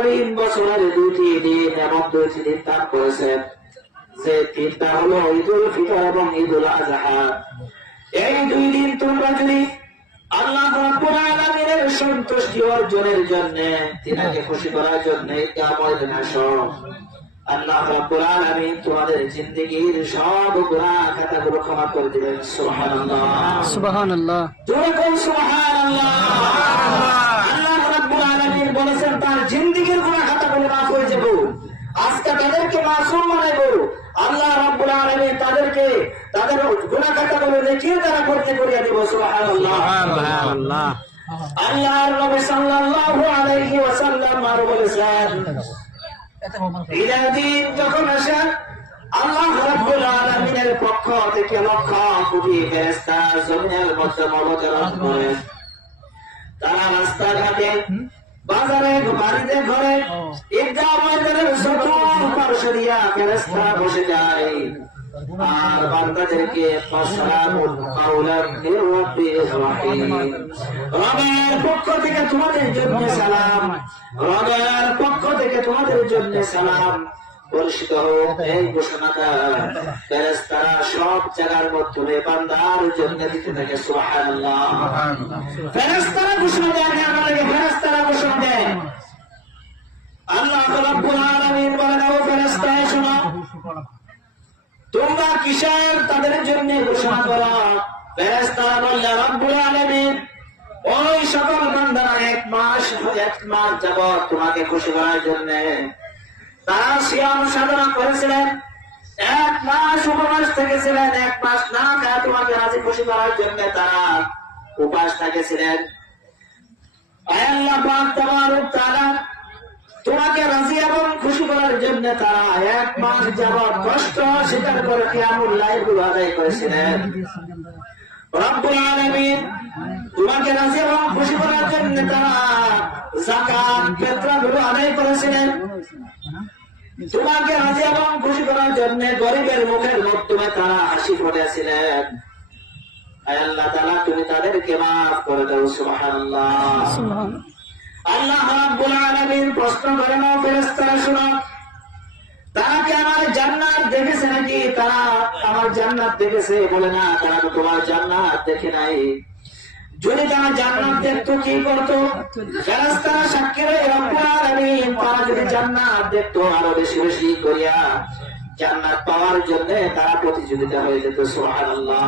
আলামিন বছরের 2টি দিন এবং 2টি দিন দান করেছেন, যে তিনটা হলো ঈদুল ফিতর এবং ঈদুল আযহা। এই 2 দিন তোমরা যদি আল্লাহ রাব্বুল আলামিনের সন্তুষ্টি অর্জনের জন্য, তিনাকে খুশি করার জন্য কিয়ামতের দিনে আসো, আল্লাহ রাব্বুল আলামিন তোমাদের জিন্দেগীর সব গুনাহ খাতাগুলো ক্ষমা করে দিবেন। সুবহানাল্লাহ, সুবহানাল্লাহ, জোরে বল সুবহানাল্লাহ। আল্লাহ রাব্বুল আলামিন বলেছেন তার জিন্দেগীর গুনাহ খাতাগুলো মাফ হয়ে যাবে। আজকে তাদেরকে মাসুম বানাবো। আল্লাহ রাব্বুল আলামিন তাদেরকে তাদের গুনাহ খাতাগুলো নেকির দ্বারা ভর্তি করে দিব। সুবহানাল্লাহ, সুবহানাল্লাহ। আল্লাহর নবী সাল্লাল্লাহু আলাইহি ওয়াসাল্লাম আরো বলেছেন, ঈদের দিন যখন আসে আল্লাহ রাব্বুল আলামিনের পক্ষ থেকে লক্ষ কোটি ফেরেশতা জমিনের মধ্যে অবতরণ করে। তারা রাস্তাঘাটে, বাজারে, বাড়িতে, ঘরে, ঈদগাহ ময়দানের চতুর্পার্শ্বে দিয়া ফেরেশতা বসে যায় আর বান্দাদেরকে আসসালামু কাওলাম মির রাব্বির রহিম, রবের পক্ষ থেকে তোমাদের জন্য সালাম, রবের পক্ষ থেকে তোমাদের জন্য সালাম বর্ষিত হোক, এই ঘোষণাটা ফেরেশতারা সব জায়গার মধ্যে বান্দার জন্য দিতে থাকে। সুবহানাল্লাহ, ফেরেশতারা ঘোষণা দেয় না, আমাদেরকে ফেরেশতারা ঘোষণা দেয়। আল্লাহ রাব্বুল আলামিন বলেন, ও ফেরেশতা শোনো, তোমরা কিসের তাদের জন্য ঘোষণা করো? ফেরেশতারা বললেন, রব্বুল আলামিন ওই সকল বান্দারা এক মাস যাবত তোমাকে খুশি করার জন্য তারা সিয়াম সাধনা করেছিলেন, 1 মাস উপবাস থেকেছিলেন, 1 মাস না খায় তোমাকে রাজি খুশি করার জন্য তারা উপবাস থেকেছিলেন। আল্লাহ পাক তাবারক তাআলা তোমাকে রাজি এবং খুশি করার জন্য তারা 1 মাস যাবত কষ্ট স্বীকার করে কিয়ামুল লাইল গুলো আদায় করেছিলেন। রব্বুল আলামিন তোমাকে রাজি এবং খুশি করার জন্য তারা যাকাত ফিতরা গুলো আদায় করেছিলেন। তোমাকে রাজি এবং খুশি করার জন্য গরিবের মুখের মাধ্যমে তারা হাসি ফুটেছিলেন। আল্লাহ তাআলা তুমি তাদেরকে মাফ করে দাও। সুবহানাল্লাহ, আল্লাহ রাব্বুল আলামিন প্রশ্ন করেন, ও ফেরেশতারা শুনো, তারা কি আমার জান্নাত দেখেছে নাকি? তারা আমার জান্নাত দেখেছে? বলে না, তারা তো তোমার জান্নাত দেখে নাই। যদি তারা জান্নাত দেখতো কি করতো? ফেরেশতারা সাক্ষী রয়ে রব্বুল আলামিন তারা যদি জান্নাত দেখতো আরো বেশি বেশি করিয়া জান্নাত পাওয়ার জন্য তারা প্রতিযোগিতা হয়ে যেত। সুবহানাল্লাহ।